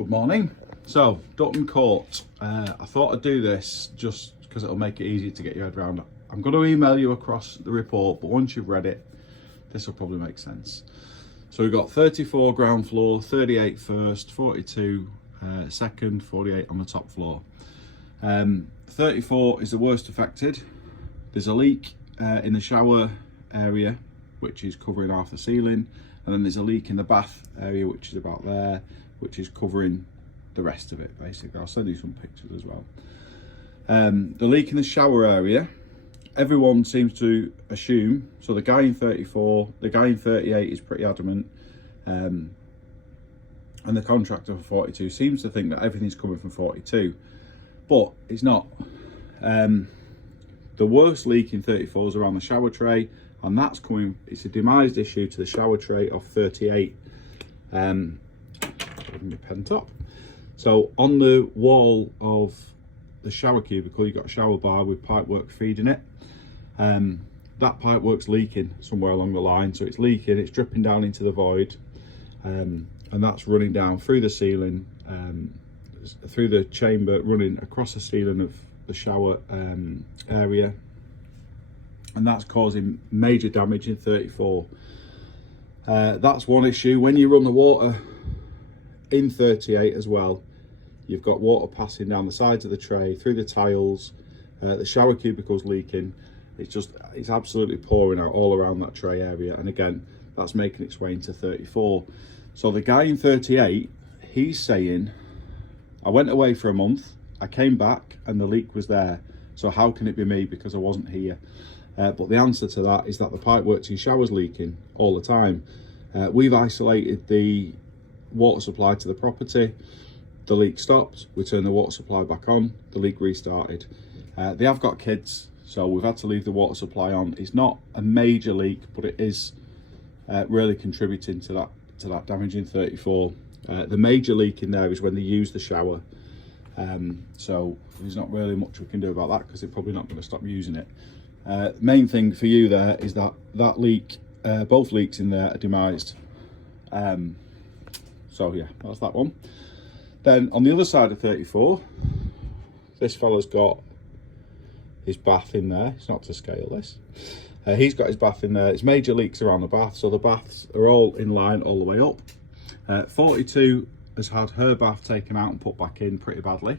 Good morning. So, Dutton Court. I thought I'd do this just because it'll make it easier to get your head around. I'm going to email you across the report, but once you've read it, this will probably make sense. So we've got 34 ground floor, 38 first, 42 second, 48 on the top floor. 34 is the worst affected. There's a leak in the shower area, which is covering half the ceiling, and then there's a leak in the bath area, which is about there, which is covering the rest of it, basically. I'll send you some pictures as well. The leak in the shower area, everyone seems to assume, so the guy in 34, the guy in 38 is pretty adamant, and the contractor for 42 seems to think that everything's coming from 42, but it's not. The worst leak in 34 is around the shower tray, and that's coming, it's a demised issue to the shower tray of 38. My pen top. So on the wall of the shower cubicle, you've got a shower bar with pipework feeding it. That pipework's leaking somewhere along the line, so it's leaking, it's dripping down into the void, and that's running down through the ceiling, through the chamber, running across the ceiling of the shower area, and that's causing major damage in 34. That's one issue. When you run the water in 38 as well, you've got water passing down the sides of the tray, through the tiles, the shower cubicle's leaking. It's absolutely pouring out all around that tray area, and again, that's making its way into 34. So the guy in 38, he's saying, I went away for a month, I came back and the leak was there, so how can it be me because I wasn't here? But the answer to that is that the pipework in showers leaking all the time. We've isolated the water supply to the property. The leak stopped, we turned the water supply back on, the leak restarted. They have got kids, so we've had to leave the water supply on. It's not a major leak, but it is really contributing to that damage in 34. The major leak in there is when they use the shower, so there's not really much we can do about that because they're probably not going to stop using it. The main thing for you there is that leak, both leaks in there are demised. So yeah, that's that one. Then on the other side of 34, this fella's got his bath in there. It's not to scale this. He's got his bath in there. There's major leaks around the bath, so the baths are all in line all the way up. 42 has had her bath taken out and put back in pretty badly.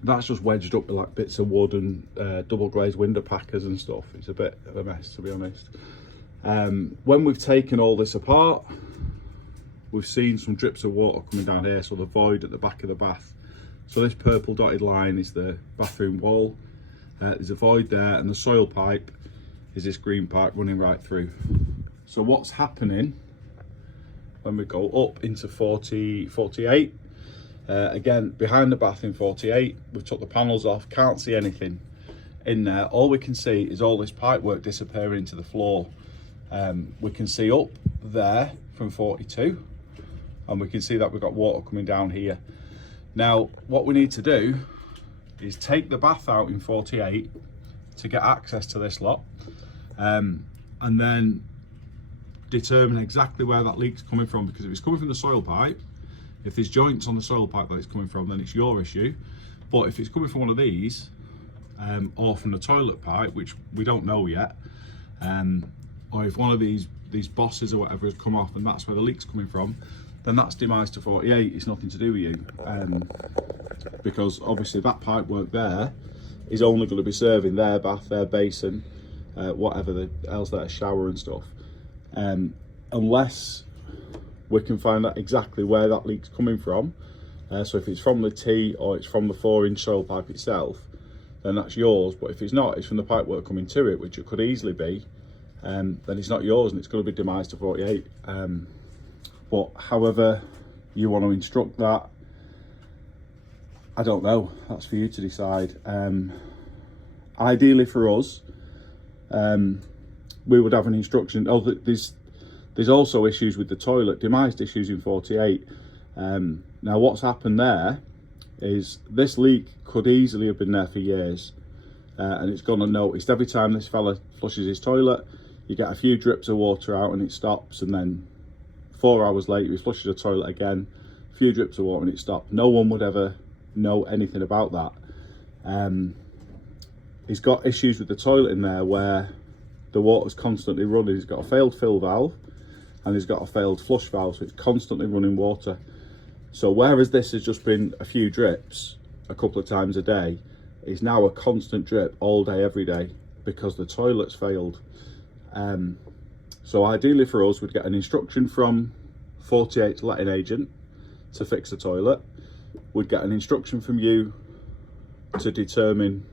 That's just wedged up with like bits of wood and double glazed window packers and stuff. It's a bit of a mess, to be honest. When we've taken all this apart, we've seen some drips of water coming down here, so the void at the back of the bath. So this purple dotted line is the bathroom wall. There's a void there, and the soil pipe is this green pipe running right through. So what's happening when we go up into 48, again, behind the bath in 48, we've took the panels off, can't see anything in there. All we can see is all this pipework disappearing into the floor. We can see up there from 42, and we can see that we've got water coming down here. Now, what we need to do is take the bath out in 48 to get access to this lot, and then determine exactly where that leak's coming from, because if it's coming from the soil pipe, if there's joints on the soil pipe that it's coming from, then it's your issue. But if it's coming from one of these, or from the toilet pipe, which we don't know yet, or if one of these bosses or whatever has come off and that's where the leak's coming from, then that's demised to 48. It's nothing to do with you, because obviously that pipe work there is only going to be serving their bath, their basin, whatever else, their shower and stuff, unless we can find out exactly where that leak's coming from. So if it's from the T or it's from the 4-inch soil pipe itself, then that's yours. But if it's not, it's from the pipe work coming to it, which it could easily be, then it's not yours and it's going to be demised to 48. But however you want to instruct that, I don't know, that's for you to decide. Ideally for us, we would have an instruction. There's also issues with the toilet, demised issues in 48. Now what's happened there is this leak could easily have been there for years, and it's gone unnoticed. Every time this fella flushes his toilet, you get a few drips of water out and it stops, and then 4 hours later, he flushes the toilet again, a few drips of water and it stopped. No one would ever know anything about that. He's got issues with the toilet in there where the water's constantly running. He's got a failed fill valve and he's got a failed flush valve, so it's constantly running water. So whereas this has just been a few drips a couple of times a day, it's now a constant drip all day, every day, because the toilet's failed. So ideally for us, we'd get an instruction from 48's letting agent to fix the toilet. We'd get an instruction from you to determine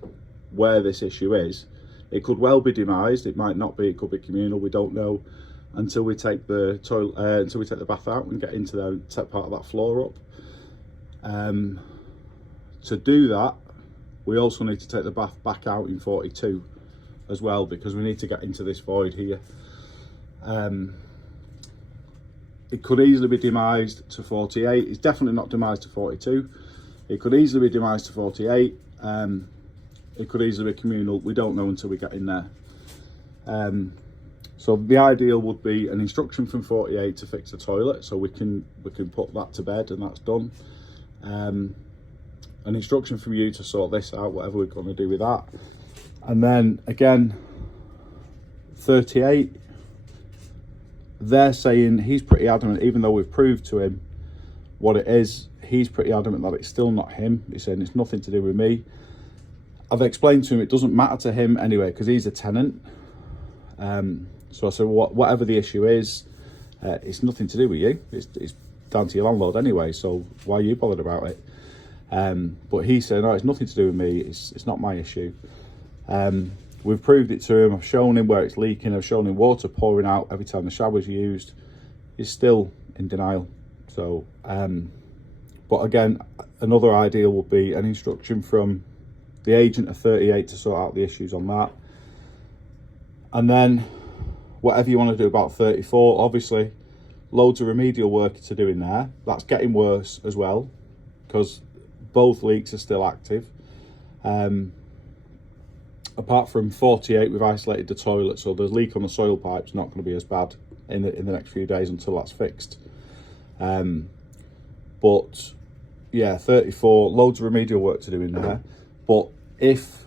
where this issue is. It could well be demised, it might not be, it could be communal, we don't know until we take the toilet, until we take the bath out and get into the take part of that floor up. To do that, we also need to take the bath back out in 42 as well, because we need to get into this void here. It could easily be demised to 48. It's definitely not demised to 42. It could easily be demised to 48. It could easily be communal. We don't know until we get in there. So the ideal would be an instruction from 48 to fix the toilet, so we can put that to bed and that's done. An instruction from you to sort this out, whatever we're going to do with that. And then again, 38, they're saying he's pretty adamant, even though we've proved to him what it is, he's pretty adamant that it's still not him. He's saying it's nothing to do with me. I've explained to him it doesn't matter to him anyway, because he's a tenant. So I said, whatever the issue is, it's nothing to do with you. It's down to your landlord anyway, so why are you bothered about it? But he said, no, it's nothing to do with me. It's not my issue. We've proved it to him. I've shown him where it's leaking. I've shown him water pouring out every time the shower's used. He's still in denial. So, but again, another ideal would be an instruction from the agent of 38 to sort out the issues on that. And then whatever you want to do about 34, obviously loads of remedial work to do in there. That's getting worse as well, because both leaks are still active. Apart from 48, we've isolated the toilet, so the leak on the soil pipe's not going to be as bad in the next few days until that's fixed. But yeah, 34, loads of remedial work to do in there. But if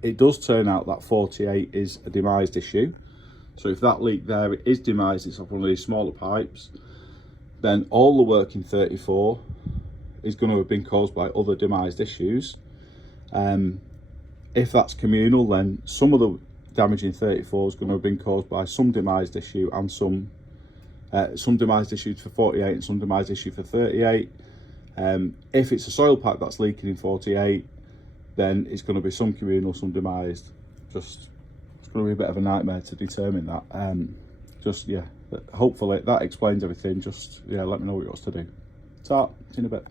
it does turn out that 48 is a demised issue, so if that leak there is demised, it's off one of these smaller pipes, then all the work in 34 is going to have been caused by other demised issues. If that's communal, then some of the damage in 34 is going to have been caused by some demised issue and some demised issues for 48 and some demised issue for 38. If it's a soil pipe that's leaking in 48, then it's going to be some communal, some demised. It's going to be a bit of a nightmare to determine that. Yeah, hopefully that explains everything. Let me know what you want us to do. Ta, see you in a bit.